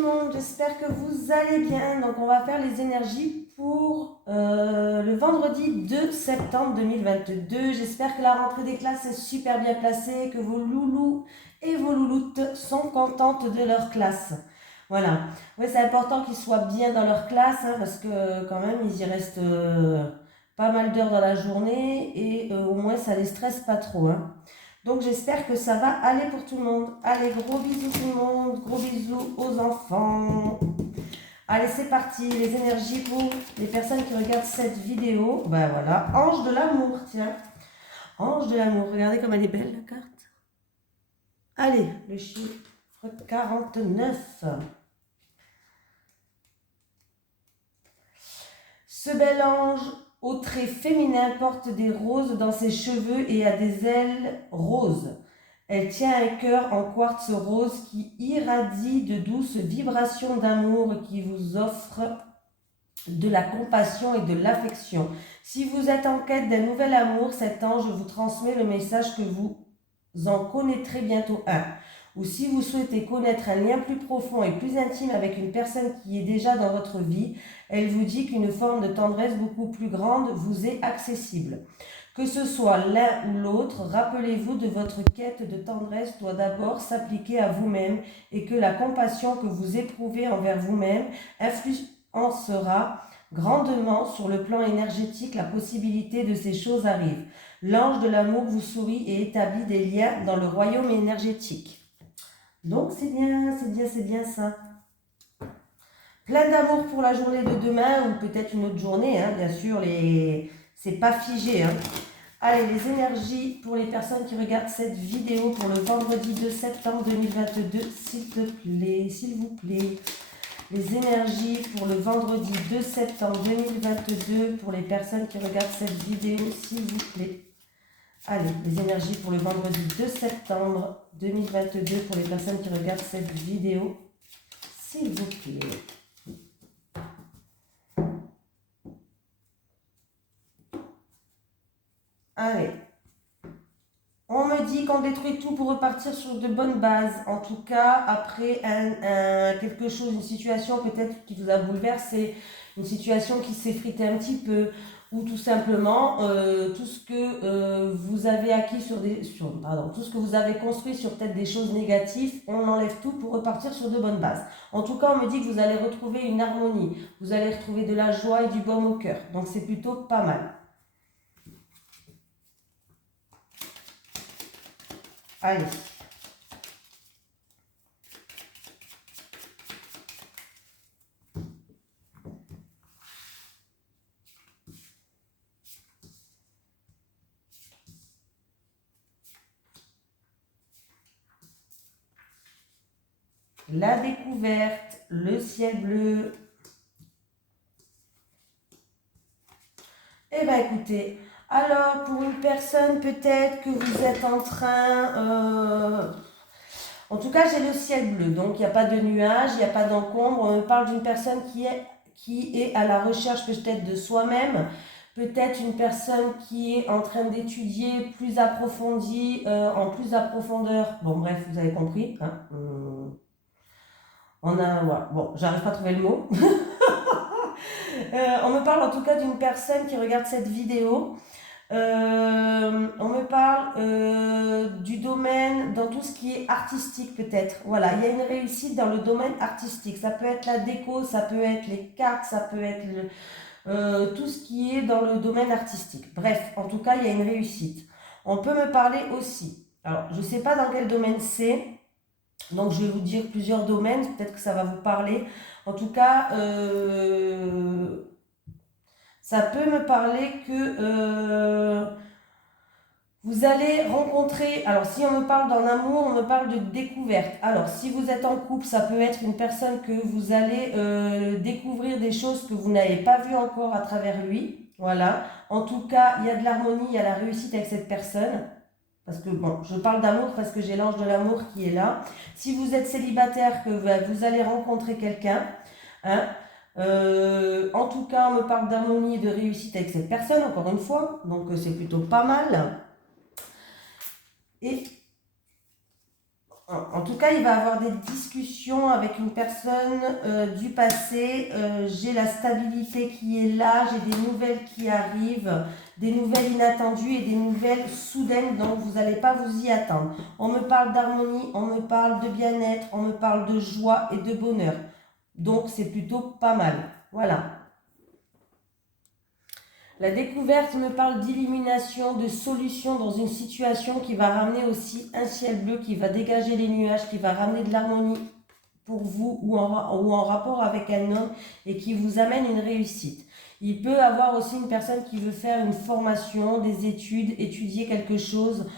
le monde, j'espère que vous allez bien. Donc on va faire les énergies pour le vendredi 2 septembre 2022. J'espère que la rentrée des classes est super bien placée, que vos loulous et vos louloutes sont contentes de leur classe. Voilà. Oui, c'est important qu'ils soient bien dans leur classe, hein, parce que quand même ils y restent pas mal d'heures dans la journée et au moins ça les stresse pas trop, hein. Donc j'espère que ça va aller pour tout le monde. Allez, gros bisous tout le monde, gros bisous aux enfants. Allez, c'est parti, les énergies pour les personnes qui regardent cette vidéo. Ben voilà, ange de l'amour, tiens. Ange de l'amour, regardez comme elle est belle la carte. Allez, le chiffre 49. Ce bel ange au trait féminin porte des roses dans ses cheveux et a des ailes roses. Elle tient un cœur en quartz rose qui irradie de douces vibrations d'amour et qui vous offre de la compassion et de l'affection. Si vous êtes en quête d'un nouvel amour, cet ange vous transmet le message que vous en connaîtrez bientôt un. Ou si vous souhaitez connaître un lien plus profond et plus intime avec une personne qui est déjà dans votre vie, elle vous dit qu'une forme de tendresse beaucoup plus grande vous est accessible. Que ce soit l'un ou l'autre, rappelez-vous de votre quête de tendresse doit d'abord s'appliquer à vous-même et que la compassion que vous éprouvez envers vous-même influencera grandement sur le plan énergétique la possibilité de ces choses arrivent. L'ange de l'amour vous sourit et établit des liens dans le royaume énergétique. Donc c'est bien ça. Plein d'amour pour la journée de demain ou peut-être une autre journée, hein, bien sûr, c'est pas figé, hein. Allez, les énergies pour les personnes qui regardent cette vidéo pour le vendredi 2 septembre 2022, s'il vous plaît. Les énergies pour le vendredi 2 septembre 2022 pour les personnes qui regardent cette vidéo, s'il vous plaît. Allez, les énergies pour le vendredi 2 septembre 2022 pour les personnes qui regardent cette vidéo, s'il vous plaît. Allez. On me dit qu'on détruit tout pour repartir sur de bonnes bases. En tout cas, après quelque chose, une situation peut-être qui vous a bouleversé, une situation qui s'est fritée un petit peu, ou tout simplement tout ce que vous avez acquis tout ce que vous avez construit sur peut-être des choses négatives, on enlève tout pour repartir sur de bonnes bases. En tout cas, on me dit que vous allez retrouver une harmonie, vous allez retrouver de la joie et du baume au cœur. Donc c'est plutôt pas mal. Allez. La découverte, le ciel bleu. Eh bien écoutez, alors pour une personne peut-être que vous êtes en train... En tout cas j'ai le ciel bleu, donc il n'y a pas de nuages, il n'y a pas d'encombre. On parle d'une personne qui est à la recherche peut-être de soi-même. Peut-être une personne qui est en train d'étudier plus approfondi, en plus profondeur. Bon bref, vous avez compris, hein. Voilà. Bon, j'arrive pas à trouver le mot. On me parle en tout cas d'une personne qui regarde cette vidéo. On me parle du domaine dans tout ce qui est artistique peut-être. Voilà, il y a une réussite dans le domaine artistique. Ça peut être la déco, ça peut être les cartes, ça peut être tout ce qui est dans le domaine artistique. Bref, en tout cas, il y a une réussite. On peut me parler aussi. Alors, je ne sais pas dans quel domaine c'est. Donc, je vais vous dire plusieurs domaines. Peut-être que ça va vous parler. En tout cas, ça peut me parler que vous allez rencontrer... Alors, si on me parle d'un amour, on me parle de découverte. Alors, si vous êtes en couple, ça peut être une personne que vous allez découvrir des choses que vous n'avez pas vues encore à travers lui. Voilà. En tout cas, il y a de l'harmonie, il y a la réussite avec cette personne. Parce que, bon, je parle d'amour parce que j'ai l'ange de l'amour qui est là. Si vous êtes célibataire, que vous allez rencontrer quelqu'un, hein, en tout cas, on me parle d'harmonie et de réussite avec cette personne, encore une fois. Donc, c'est plutôt pas mal. Et En tout cas, il va avoir des discussions avec une personne du passé. J'ai la stabilité qui est là, j'ai des nouvelles qui arrivent, des nouvelles inattendues et des nouvelles soudaines, donc vous n'allez pas vous y attendre. On me parle d'harmonie, on me parle de bien-être, on me parle de joie et de bonheur. Donc c'est plutôt pas mal. Voilà. La découverte me parle d'illumination, de solution dans une situation qui va ramener aussi un ciel bleu, qui va dégager les nuages, qui va ramener de l'harmonie pour vous ou en rapport avec un homme et qui vous amène une réussite. Il peut avoir aussi une personne qui veut faire une formation, des études, étudier quelque chose,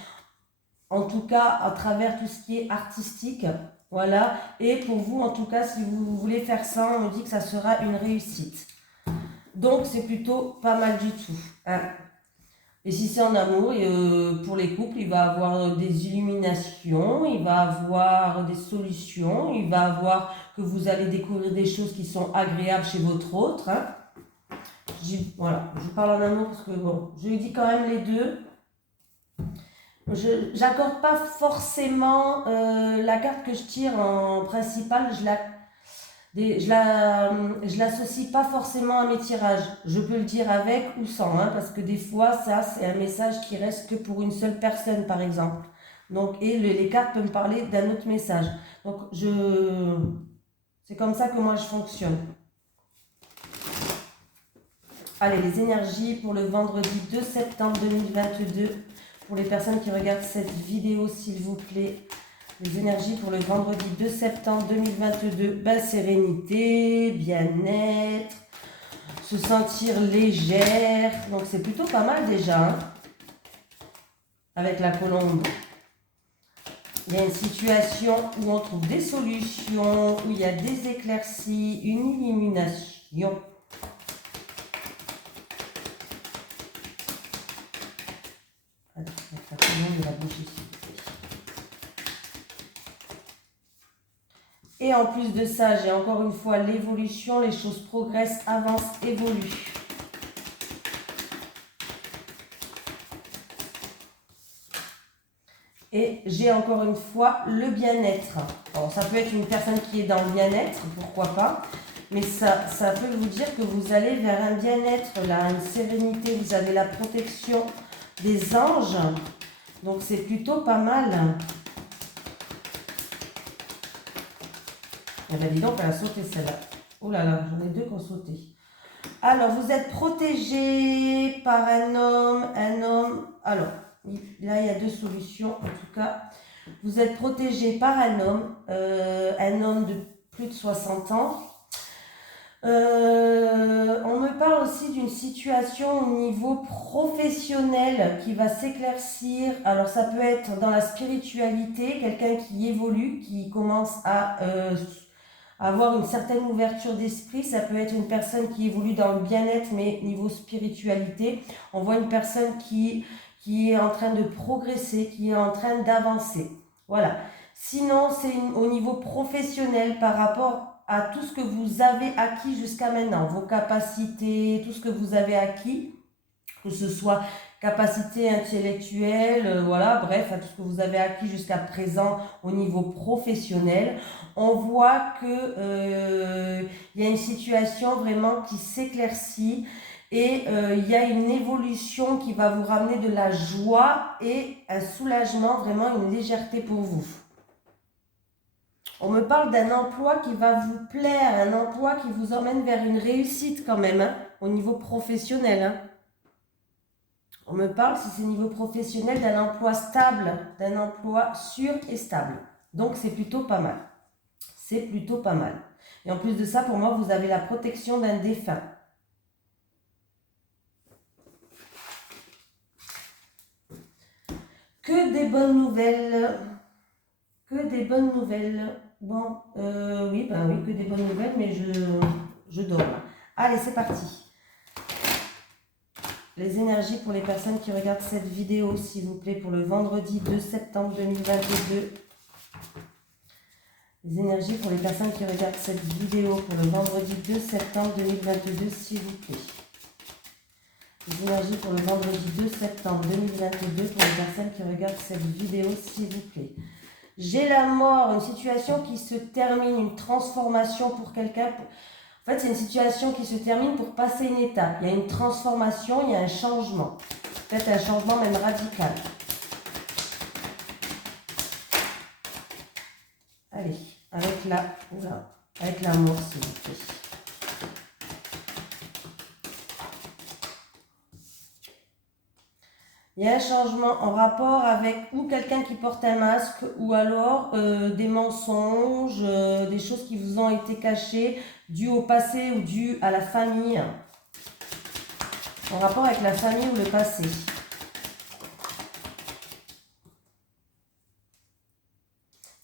en tout cas à travers tout ce qui est artistique. Voilà. Et pour vous, en tout cas, si vous voulez faire ça, on me dit que ça sera une réussite. Donc, c'est plutôt pas mal du tout. Hein. Et si c'est en amour, pour les couples, il va avoir des illuminations, il va avoir des solutions, il va avoir que vous allez découvrir des choses qui sont agréables chez votre autre. Hein. Voilà, je parle en amour parce que bon, je lui dis quand même les deux. Je n'accorde pas forcément la carte que je tire en principal, je l'associe pas forcément à mes tirages. Je peux le dire avec ou sans, hein, parce que des fois, ça, c'est un message qui reste que pour une seule personne, par exemple. Donc, et les cartes peuvent me parler d'un autre message. Donc, c'est comme ça que moi, je fonctionne. Allez, les énergies pour le vendredi 2 septembre 2022. Pour les personnes qui regardent cette vidéo, s'il vous plaît. Les énergies pour le vendredi 2 septembre 2022, sérénité, bien-être, se sentir légère. Donc c'est plutôt pas mal déjà. Hein, avec la colombe. Il y a une situation où on trouve des solutions, où il y a des éclaircies, une illumination. Attends, la colombe de la bouche ici. Et en plus de ça, j'ai encore une fois l'évolution, les choses progressent, avancent, évoluent. Et j'ai encore une fois le bien-être. Alors ça peut être une personne qui est dans le bien-être, pourquoi pas. Mais ça peut vous dire que vous allez vers un bien-être, là, une sérénité. Vous avez la protection des anges. Donc c'est plutôt pas mal. Eh bien, dis donc, elle a sauté celle-là. Oh là là, j'en ai deux qui ont sauté. Alors, vous êtes protégé par un homme. Alors, là, il y a deux solutions, en tout cas. Vous êtes protégé par un homme de plus de 60 ans. On me parle aussi d'une situation au niveau professionnel qui va s'éclaircir. Alors, ça peut être dans la spiritualité, quelqu'un qui évolue, qui commence à avoir une certaine ouverture d'esprit. Ça peut être une personne qui évolue dans le bien-être, mais niveau spiritualité. On voit une personne qui est en train de progresser, qui est en train d'avancer. Voilà. Sinon, c'est au niveau professionnel par rapport à tout ce que vous avez acquis jusqu'à maintenant, vos capacités, tout ce que vous avez acquis, que ce soit capacité intellectuelle, voilà, bref, à tout ce que vous avez acquis jusqu'à présent au niveau professionnel. On voit que y a une situation vraiment qui s'éclaircit et il y a une évolution qui va vous ramener de la joie et un soulagement, vraiment une légèreté pour vous. On me parle d'un emploi qui va vous plaire, un emploi qui vous emmène vers une réussite quand même, hein, au niveau professionnel. Hein. On me parle, si c'est au niveau professionnel, d'un emploi stable, d'un emploi sûr et stable. Donc c'est plutôt pas mal. C'est plutôt pas mal. Et en plus de ça, pour moi, vous avez la protection d'un défunt. Que des bonnes nouvelles. Que des bonnes nouvelles. Bon, oui, que des bonnes nouvelles, mais je dors. Allez, c'est parti. Les énergies pour les personnes qui regardent cette vidéo, s'il vous plaît, pour le vendredi 2 septembre 2022. Les énergies pour les personnes qui regardent cette vidéo pour le vendredi 2 septembre 2022, s'il vous plaît. Les énergies pour le vendredi 2 septembre 2022 pour les personnes qui regardent cette vidéo, s'il vous plaît. J'ai la mort, une situation qui se termine, une transformation pour quelqu'un. En fait, c'est une situation qui se termine pour passer une étape. Il y a une transformation, il y a un changement. Peut-être un changement même radical. Allez, avec l'amour, s'il vous plaît. Il y a un changement en rapport avec ou quelqu'un qui porte un masque ou alors des mensonges, des choses qui vous ont été cachées, dues au passé ou dues à la famille. En rapport avec la famille ou le passé.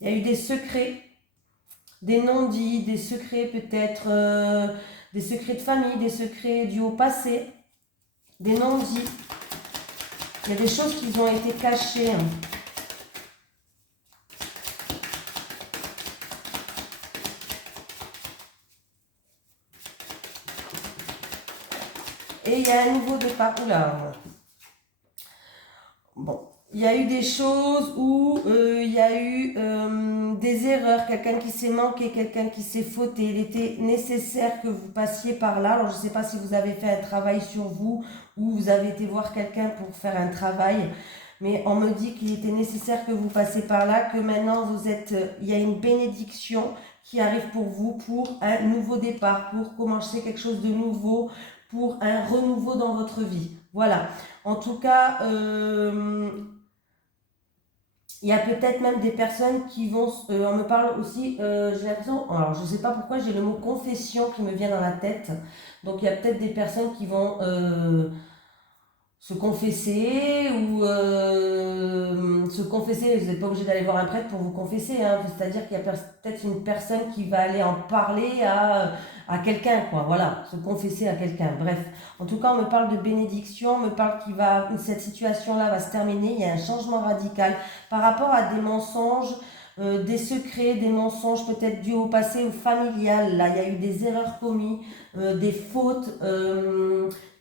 Il y a eu des secrets, des non-dits, des secrets peut-être, des secrets de famille, des secrets dus au passé, des non-dits. Il y a des choses qui ont été cachées. Et il y a un nouveau départ. Oula. Bon. Il y a eu des choses où il y a eu des erreurs, quelqu'un qui s'est manqué, quelqu'un qui s'est fauté. Il était nécessaire que vous passiez par là. Alors, je ne sais pas si vous avez fait un travail sur vous ou vous avez été voir quelqu'un pour faire un travail. Mais on me dit qu'il était nécessaire que vous passiez par là, que maintenant vous êtes, il y a une bénédiction qui arrive pour vous, pour un nouveau départ, pour commencer quelque chose de nouveau, pour un renouveau dans votre vie. Voilà. En tout cas, il y a peut-être même des personnes qui vont, on me parle aussi, j'ai l'impression, alors je ne sais pas pourquoi j'ai le mot confession qui me vient dans la tête. Donc il y a peut-être des personnes qui vont se confesser ou se confesser, vous n'êtes pas obligé d'aller voir un prêtre pour vous confesser, hein. C'est-à-dire qu'il y a peut-être une personne qui va aller en parler à quelqu'un, quoi, voilà, se confesser à quelqu'un, bref. En tout cas, on me parle de bénédiction, on me parle cette situation-là va se terminer, il y a un changement radical par rapport à des mensonges, des secrets, des mensonges peut-être dus au passé ou familial, là, il y a eu des erreurs commises, des fautes,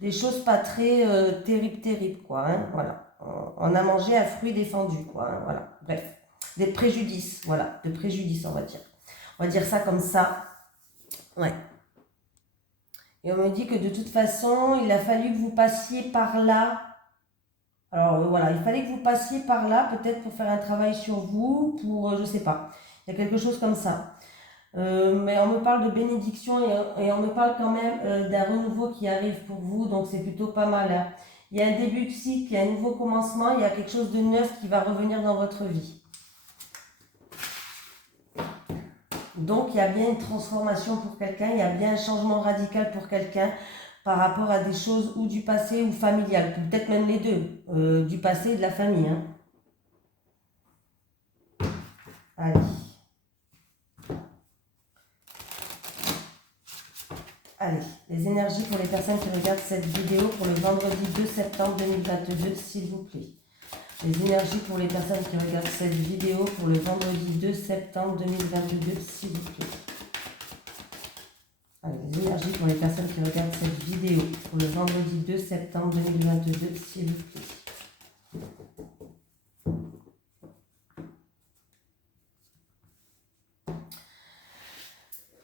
des choses pas très terribles, quoi, hein, voilà. On a mangé un fruit défendu, quoi, hein, voilà, bref. Des préjudices, voilà, de préjudices, on va dire. On va dire ça comme ça, ouais. Et on me dit que de toute façon, il a fallu que vous passiez par là. Alors voilà, il fallait que vous passiez par là, peut-être pour faire un travail sur vous, pour, je sais pas. Il y a quelque chose comme ça. Mais on me parle de bénédiction et on me parle quand même d'un renouveau qui arrive pour vous, donc c'est plutôt pas mal, hein. Il y a un début de cycle, il y a un nouveau commencement, il y a quelque chose de neuf qui va revenir dans votre vie. Donc il y a bien une transformation pour quelqu'un, il y a bien un changement radical pour quelqu'un par rapport à des choses ou du passé ou familial, peut-être même les deux, du passé et de la famille, hein. Allez. Allez, les énergies pour les personnes qui regardent cette vidéo pour le vendredi 2 septembre 2022, s'il vous plaît. Les énergies pour les personnes qui regardent cette vidéo pour le vendredi 2 septembre 2022, s'il vous plaît. Allez, les énergies pour les personnes qui regardent cette vidéo pour le vendredi 2 septembre 2022, s'il vous plaît.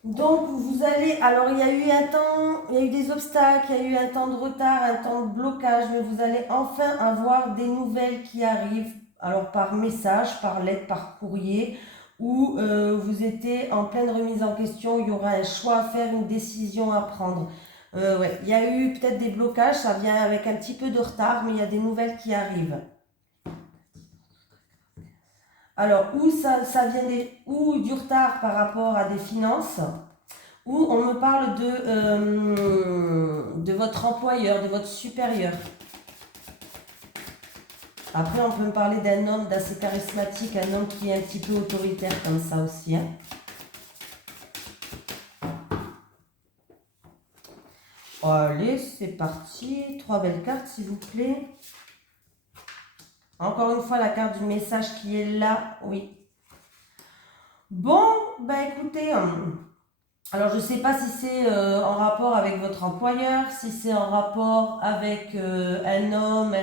Donc vous allez, alors il y a eu un temps, il y a eu des obstacles, il y a eu un temps de retard, un temps de blocage, mais vous allez enfin avoir des nouvelles qui arrivent, alors par message, par lettre, par courrier, où vous étiez en pleine remise en question, il y aura un choix à faire, une décision à prendre. Ouais, il y a eu peut-être des blocages, ça vient avec un petit peu de retard, mais il y a des nouvelles qui arrivent. Alors, ça vient ou du retard par rapport à des finances, ou on me parle de votre employeur, de votre supérieur. Après, on peut me parler d'un homme d'assez charismatique, un homme qui est un petit peu autoritaire comme ça aussi, hein. Allez, c'est parti. 3 belles cartes, s'il vous plaît. Encore une fois, la carte du message qui est là, oui. Bon, ben écoutez, alors je ne sais pas si c'est en rapport avec votre employeur, si c'est en rapport avec un homme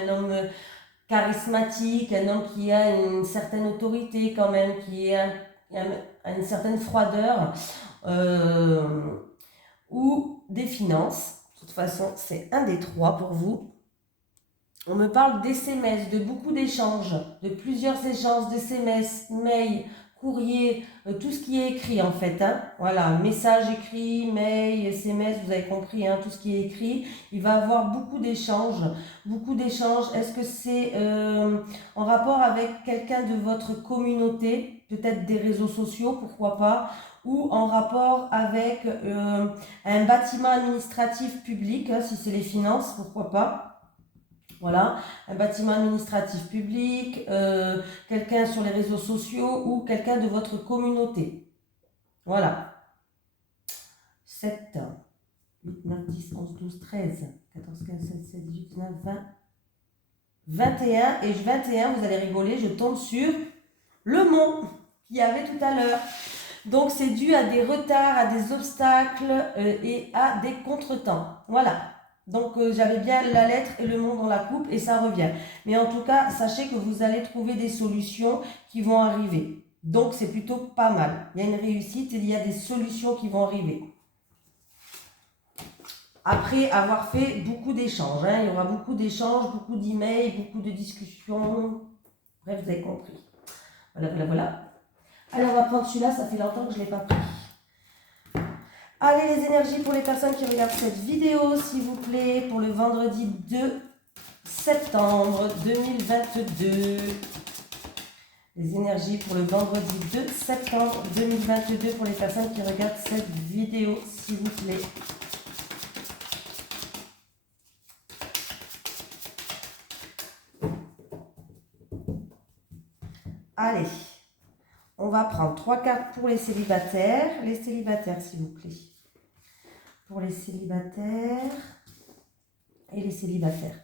charismatique, un homme qui a une certaine autorité quand même, qui a une certaine froideur, ou des finances. De toute façon, c'est un des trois pour vous. On me parle d'SMS, de beaucoup d'échanges, de plusieurs échanges de SMS, mails, courriers, tout ce qui est écrit en fait. Hein. Voilà, message écrit, mail, SMS, vous avez compris, hein, tout ce qui est écrit. Il va y avoir beaucoup d'échanges, beaucoup d'échanges. Est-ce que c'est en rapport avec quelqu'un de votre communauté, peut-être des réseaux sociaux, pourquoi pas, ou en rapport avec un bâtiment administratif public, hein, si c'est les finances, pourquoi pas. Voilà, un bâtiment administratif public, quelqu'un sur les réseaux sociaux ou quelqu'un de votre communauté. Voilà. 7, 8, 9, 10, 11, 12, 13, 14, 15, 16, 17, 18, 19, 20, 21. Et 21, vous allez rigoler, je tombe sur le mont qu'il y avait tout à l'heure. Donc c'est dû à des retards, à des obstacles et à des contretemps. Voilà. Donc j'avais bien la lettre et le mot dans la coupe et ça revient. Mais en tout cas, sachez que vous allez trouver des solutions qui vont arriver. Donc c'est plutôt pas mal. Il y a une réussite et il y a des solutions qui vont arriver. Après avoir fait beaucoup d'échanges. Hein, il y aura beaucoup d'échanges, beaucoup d'emails, beaucoup de discussions. Bref, vous avez compris. Voilà, voilà, voilà. Allez, on va prendre celui-là, ça fait longtemps que je ne l'ai pas pris. Allez, les énergies pour les personnes qui regardent cette vidéo, s'il vous plaît, pour le vendredi 2 septembre 2022. Les énergies pour le vendredi 2 septembre 2022 pour les personnes qui regardent cette vidéo, s'il vous plaît. Allez, on va prendre 3 cartes pour les célibataires. Les célibataires, s'il vous plaît. Pour les célibataires et les célibataires.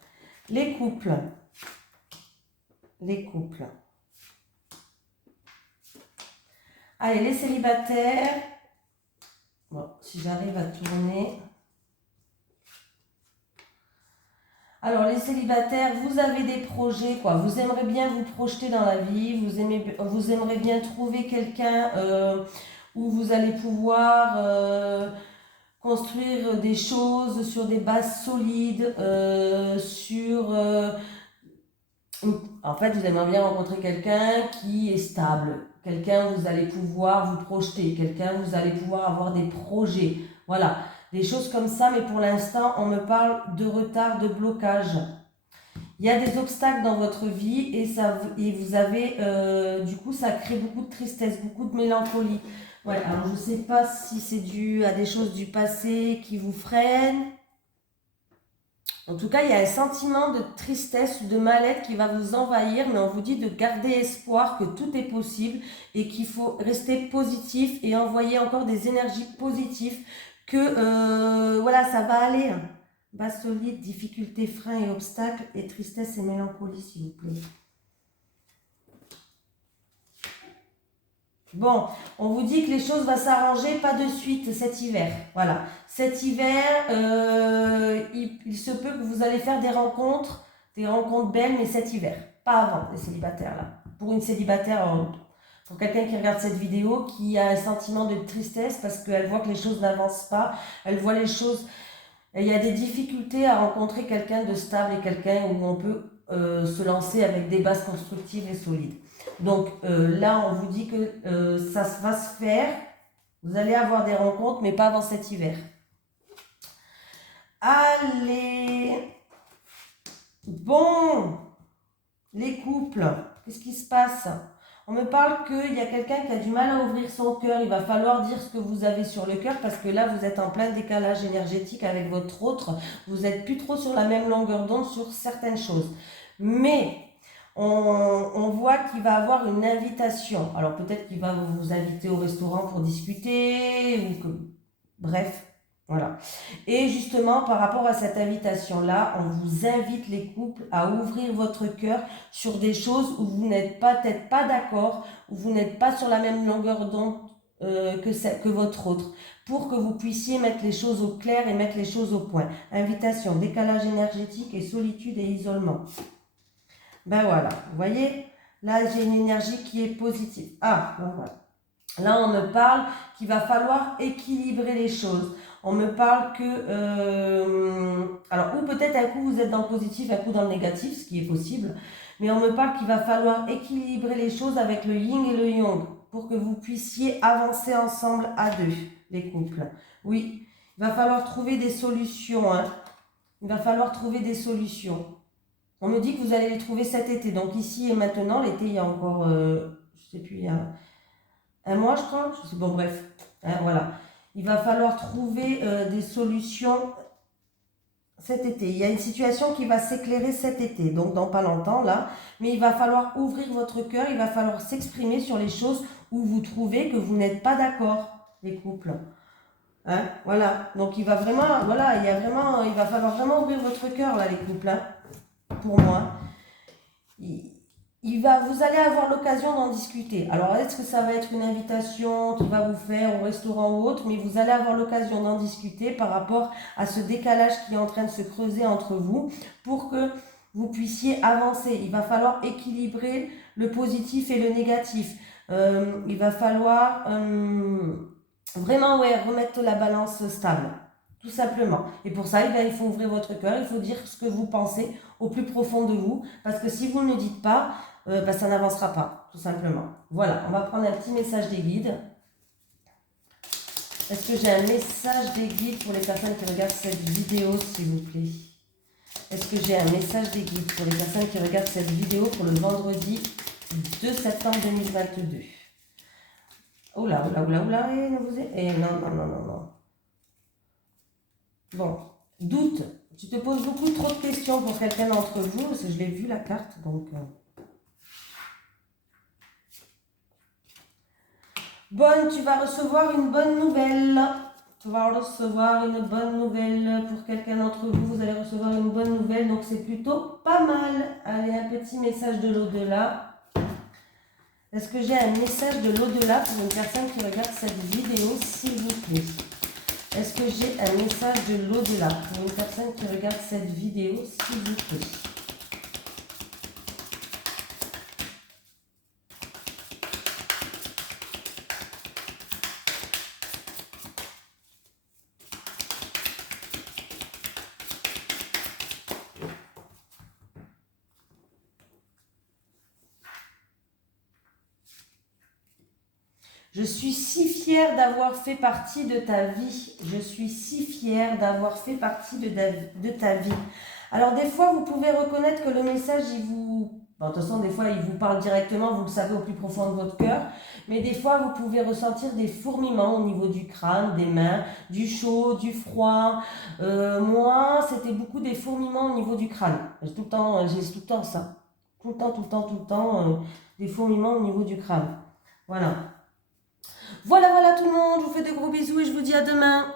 Les couples. Les couples. Allez, les célibataires. Bon, si j'arrive à tourner. Alors, les célibataires, vous avez des projets, quoi. Vous aimeriez bien vous projeter dans la vie. Vous aimeriez bien trouver quelqu'un où vous allez pouvoir construire des choses sur des bases solides, en fait, vous aimeriez bien rencontrer quelqu'un qui est stable, quelqu'un où vous allez pouvoir vous projeter, quelqu'un où vous allez pouvoir avoir des projets, voilà, des choses comme ça, mais pour l'instant, on me parle de retard, de blocage. Il y a des obstacles dans votre vie et vous avez, du coup, ça crée beaucoup de tristesse, beaucoup de mélancolie. Ouais, alors je ne sais pas si c'est dû à des choses du passé qui vous freinent. En tout cas, il y a un sentiment de tristesse ou de mal-être qui va vous envahir, mais on vous dit de garder espoir que tout est possible et qu'il faut rester positif et envoyer encore des énergies positives, que voilà, ça va aller. Base solide, difficultés, freins et obstacles, et tristesse et mélancolie, s'il vous plaît. Bon, on vous dit que les choses vont s'arranger, pas de suite cet hiver. Voilà, cet hiver, il se peut que vous allez faire des rencontres belles, mais cet hiver, pas avant, les célibataires là. Pour une célibataire, pour quelqu'un qui regarde cette vidéo, qui a un sentiment de tristesse parce qu'elle voit que les choses n'avancent pas, elle voit les choses, il y a des difficultés à rencontrer quelqu'un de stable et quelqu'un où on peut se lancer avec des bases constructives et solides. Donc là, on vous dit que ça va se faire. Vous allez avoir des rencontres, mais pas avant cet hiver. Allez. Bon. Les couples. Qu'est-ce qui se passe? On me parle qu'il y a quelqu'un qui a du mal à ouvrir son cœur. Il va falloir dire ce que vous avez sur le cœur parce que là, vous êtes en plein décalage énergétique avec votre autre. Vous n'êtes plus trop sur la même longueur d'onde sur certaines choses. Mais on voit qu'il va avoir une invitation. Alors peut-être qu'il va vous inviter au restaurant pour discuter, ou que... bref, voilà. Et justement, par rapport à cette invitation-là, on vous invite les couples à ouvrir votre cœur sur des choses où vous n'êtes peut-être pas d'accord, où vous n'êtes pas sur la même longueur d'onde que votre autre, pour que vous puissiez mettre les choses au clair et mettre les choses au point. Invitation, décalage énergétique et solitude et isolement. Ben voilà, vous voyez, là j'ai une énergie qui est positive. Ah, ben voilà. Là on me parle qu'il va falloir équilibrer les choses. On me parle que... alors, ou peut-être un coup vous êtes dans le positif, un coup dans le négatif, ce qui est possible. Mais on me parle qu'il va falloir équilibrer les choses avec le yin et le yang pour que vous puissiez avancer ensemble à deux, les couples. Oui, il va falloir trouver des solutions. Hein. Il va falloir trouver des solutions. On me dit que vous allez les trouver cet été. Donc ici et maintenant, l'été, il y a encore, je sais plus, il y a un mois, je crois. Je sais, bon, bref. Hein, voilà. Il va falloir trouver des solutions cet été. Il y a une situation qui va s'éclairer cet été, donc dans pas longtemps là. Mais il va falloir ouvrir votre cœur, il va falloir s'exprimer sur les choses où vous trouvez que vous n'êtes pas d'accord, les couples. Hein, voilà. Donc il va vraiment, voilà, il va falloir vraiment ouvrir votre cœur là, les couples. Hein, pour moi. Vous allez avoir l'occasion d'en discuter. Alors, est-ce que ça va être une invitation qu'il va vous faire au restaurant ou autre, mais vous allez avoir l'occasion d'en discuter par rapport à ce décalage qui est en train de se creuser entre vous pour que vous puissiez avancer. Il va falloir équilibrer le positif et le négatif. Il va falloir vraiment remettre la balance stable. Tout simplement. Et pour ça, il faut ouvrir votre cœur, il faut dire ce que vous pensez au plus profond de vous. Parce que si vous ne le dites pas, ça n'avancera pas, tout simplement. Voilà, on va prendre un petit message des guides. Est-ce que j'ai un message des guides pour les personnes qui regardent cette vidéo, s'il vous plaît? Est-ce que j'ai un message des guides pour les personnes qui regardent cette vidéo pour le vendredi 2 septembre 2022? Oula, oula, oula, oula, non. Bon, doute. Tu te poses beaucoup trop de questions pour quelqu'un d'entre vous, parce que je l'ai vu la carte, donc... Bonne, tu vas recevoir une bonne nouvelle. Tu vas recevoir une bonne nouvelle pour quelqu'un d'entre vous. Vous allez recevoir une bonne nouvelle, donc c'est plutôt pas mal. Allez, un petit message de l'au-delà. Est-ce que j'ai un message de l'au-delà pour une personne qui regarde cette vidéo, s'il vous plaît? Est-ce que j'ai un message de l'au-delà pour une personne qui regarde cette vidéo, s'il vous plaît? Je suis si fière d'avoir fait partie de ta vie. Je suis si fière d'avoir fait partie de ta vie. Alors des fois, vous pouvez reconnaître que le message, il vous... Bon, de toute façon, des fois, il vous parle directement, vous le savez au plus profond de votre cœur. Mais des fois, vous pouvez ressentir des fourmillements au niveau du crâne, des mains, du chaud, du froid. Moi, c'était beaucoup des fourmillements au niveau du crâne. J'ai tout le temps ça. Tout le temps, des fourmillements au niveau du crâne. Voilà. Voilà tout le monde, je vous fais de gros bisous et je vous dis à demain.